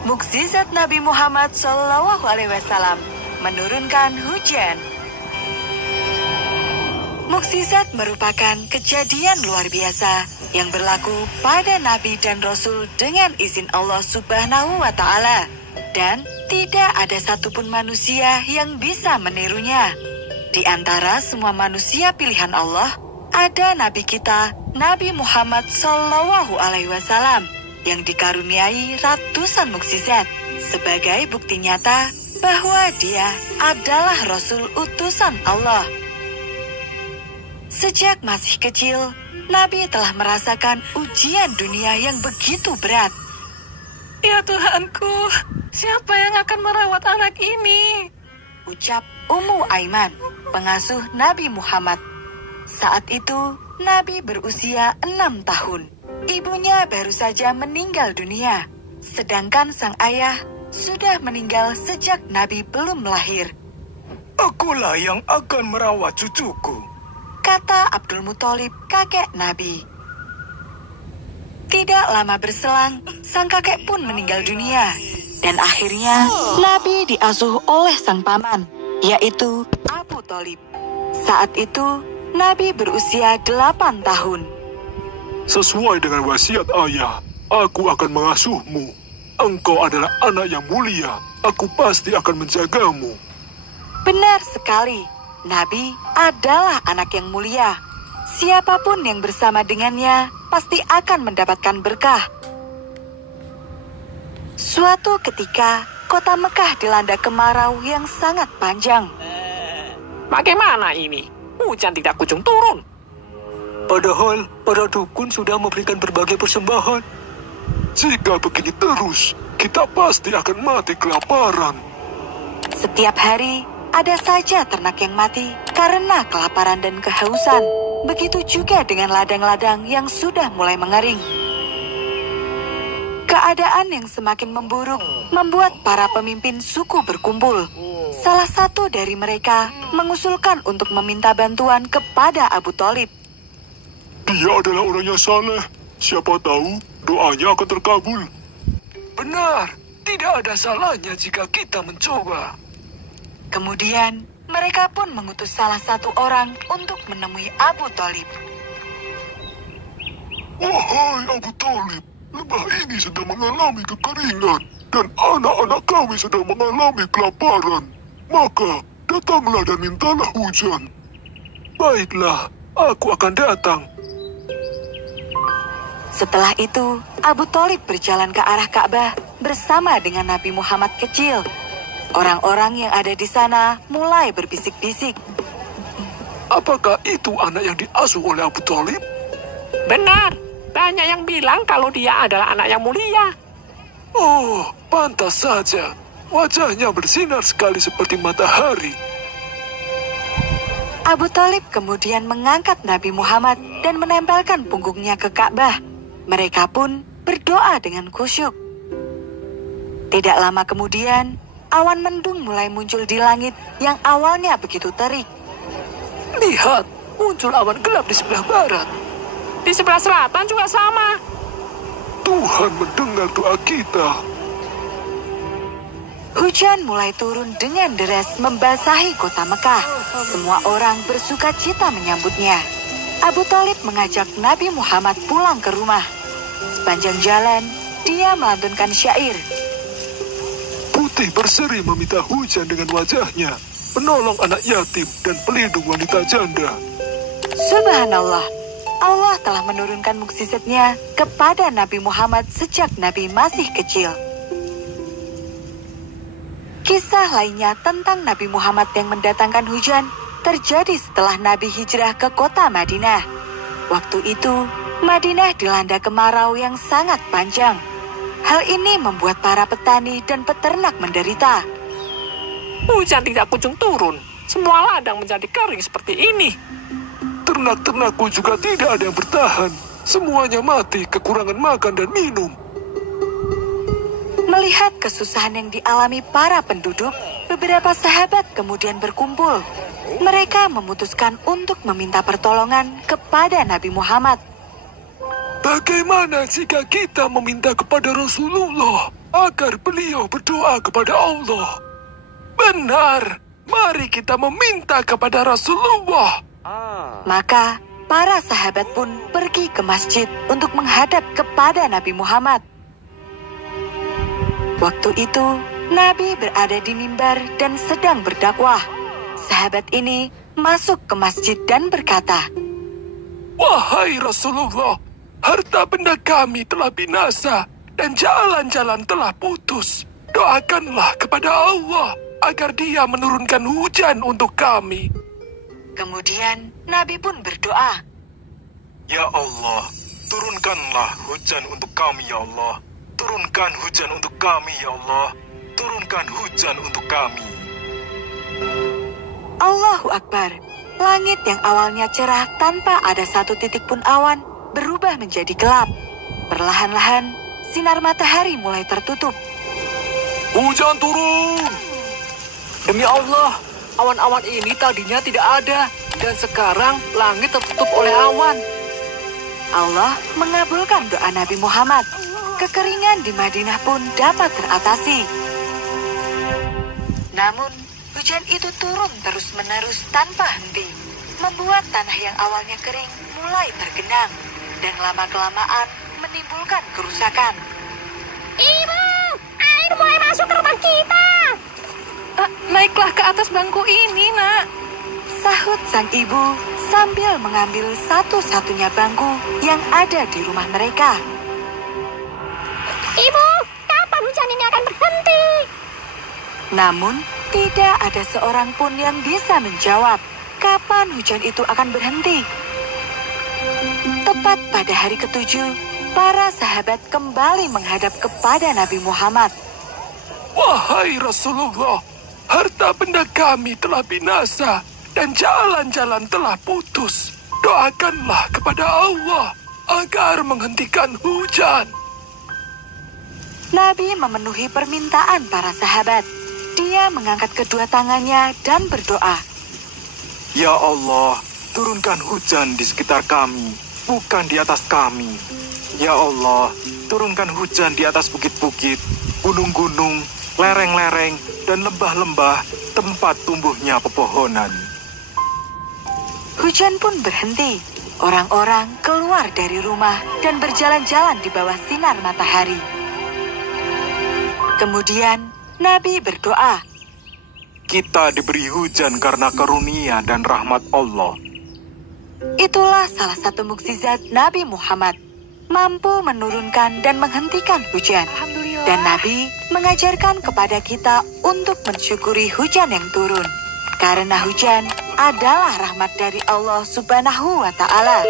Mukjizat Nabi Muhammad SAW menurunkan hujan. Mukjizat merupakan kejadian luar biasa yang berlaku pada Nabi dan Rasul dengan izin Allah Subhanahu wa Ta'ala, dan tidak ada satupun manusia yang bisa menirunya. Di antara semua manusia pilihan Allah, ada Nabi kita, Nabi Muhammad SAW, yang dikaruniai ratusan mukjizat sebagai bukti nyata bahwa dia adalah Rasul utusan Allah. Sejak masih kecil, Nabi telah merasakan ujian dunia yang begitu berat. Ya Tuhanku, siapa yang akan merawat anak ini? Ucap Ummu Aiman, pengasuh Nabi Muhammad. Saat itu, Nabi berusia 6 tahun. Ibunya baru saja meninggal dunia, sedangkan sang ayah sudah meninggal sejak Nabi belum lahir. Akulah yang akan merawat cucuku, kata Abdul Muthalib, kakek Nabi. Tidak lama berselang, sang kakek pun meninggal dunia. Dan akhirnya, Nabi diasuh oleh sang paman, yaitu Abu Thalib. Saat itu, Nabi berusia 8 tahun. Sesuai dengan wasiat ayah, aku akan mengasuhmu. Engkau adalah anak yang mulia, aku pasti akan menjagamu. Benar sekali, Nabi adalah anak yang mulia. Siapapun yang bersama dengannya pasti akan mendapatkan berkah. Suatu ketika, kota Mekah dilanda kemarau yang sangat panjang. Bagaimana ini? Hujan tidak kunjung turun. padahal para dukun sudah memberikan berbagai persembahan. Jika begini terus, kita pasti akan mati kelaparan. Setiap hari, ada saja ternak yang mati karena kelaparan dan kehausan. Begitu juga dengan ladang-ladang yang sudah mulai mengering. Keadaan yang semakin memburuk membuat para pemimpin suku berkumpul. Salah satu dari mereka mengusulkan untuk meminta bantuan kepada Abu Thalib. Dia adalah orang yang saleh. Siapa tahu doanya akan terkabul. Benar, tidak ada salahnya jika kita mencoba. Kemudian, mereka pun mengutus salah satu orang untuk menemui Abu Thalib. Wahai Abu Thalib, lembah ini sedang mengalami kekeringan dan anak-anak kami sedang mengalami kelaparan. Maka, datanglah dan mintalah hujan. Baiklah, aku akan datang. Setelah itu, Abu Thalib berjalan ke arah Ka'bah bersama dengan Nabi Muhammad kecil. Orang-orang yang ada di sana mulai berbisik-bisik. Apakah itu anak yang diasuh oleh Abu Thalib? Benar, banyak yang bilang kalau dia adalah anak yang mulia. Oh, pantas saja. Wajahnya bersinar sekali seperti matahari. Abu Thalib kemudian mengangkat Nabi Muhammad dan menempelkan punggungnya ke Ka'bah. Mereka pun berdoa dengan khusyuk. Tidak lama kemudian, awan mendung mulai muncul di langit yang awalnya begitu terik. Lihat, muncul awan gelap di sebelah barat. Di sebelah selatan juga sama. Tuhan mendengar doa kita. Hujan mulai turun dengan deras membasahi kota Mekah. Semua orang bersuka cita menyambutnya. Abu Thalib mengajak Nabi Muhammad pulang ke rumah. Sepanjang jalan, dia melantunkan syair. Putih berseri meminta hujan dengan wajahnya, menolong anak yatim dan pelindung wanita janda. Subhanallah, Allah telah menurunkan mukjizatnya kepada Nabi Muhammad sejak Nabi masih kecil. Kisah lainnya tentang Nabi Muhammad yang mendatangkan hujan terjadi setelah Nabi hijrah ke kota Madinah. Waktu itu, Madinah dilanda kemarau yang sangat panjang. Hal ini membuat para petani dan peternak menderita. Hujan tidak kunjung turun. Semua ladang menjadi kering seperti ini. Ternak-ternakku juga tidak ada yang bertahan. Semuanya mati kekurangan makan dan minum. Melihat kesusahan yang dialami para penduduk, beberapa sahabat kemudian berkumpul. Mereka memutuskan untuk meminta pertolongan kepada Nabi Muhammad. Bagaimana jika kita meminta kepada Rasulullah agar beliau berdoa kepada Allah? Benar, mari kita meminta kepada Rasulullah. Maka para sahabat pun pergi ke masjid untuk menghadap kepada Nabi Muhammad. Waktu itu, Nabi berada di mimbar dan sedang berdakwah. Sahabat ini masuk ke masjid dan berkata, Wahai Rasulullah, harta benda kami telah binasa dan jalan-jalan telah putus. Doakanlah kepada Allah agar Dia menurunkan hujan untuk kami. Kemudian Nabi pun berdoa, Ya Allah, turunkanlah hujan untuk kami ya Allah. Turunkan hujan untuk kami ya Allah. Turunkan hujan untuk kami. Allahu Akbar. Langit yang awalnya cerah tanpa ada satu titik pun awan berubah menjadi gelap. Perlahan-lahan, sinar matahari mulai tertutup. Hujan turun! Demi Allah, awan-awan ini tadinya tidak ada, dan sekarang langit tertutup oleh awan. Allah mengabulkan doa Nabi Muhammad. Kekeringan di Madinah pun dapat teratasi. Namun, hujan itu turun terus-menerus tanpa henti, membuat tanah yang awalnya kering mulai tergenang, dan lama-kelamaan menimbulkan kerusakan. Ibu, air mulai masuk ke rumah kita. Naiklah ke atas bangku ini, nak. Sahut sang ibu sambil mengambil satu-satunya bangku yang ada di rumah mereka. Ibu, kapan hujan ini akan berhenti? Namun, tidak ada seorang pun yang bisa menjawab kapan hujan itu akan berhenti. Tepat pada hari ke-7, para sahabat kembali menghadap kepada Nabi Muhammad. Wahai Rasulullah, harta benda kami telah binasa dan jalan-jalan telah putus. Doakanlah kepada Allah agar menghentikan hujan. Nabi memenuhi permintaan para sahabat. Dia mengangkat kedua tangannya dan berdoa. Ya Allah, turunkan hujan di sekitar kami, bukan di atas kami. Ya Allah, turunkan hujan di atas bukit-bukit, gunung-gunung, lereng-lereng, dan lembah-lembah tempat tumbuhnya pepohonan. Hujan pun berhenti. Orang-orang keluar dari rumah dan berjalan-jalan di bawah sinar matahari. Kemudian Nabi berdoa, Kita diberi hujan karena karunia dan rahmat Allah. itulah salah satu mukjizat Nabi Muhammad, mampu menurunkan dan menghentikan hujan. Dan Nabi mengajarkan kepada kita untuk mensyukuri hujan yang turun, karena hujan adalah rahmat dari Allah Subhanahu wa Ta'ala.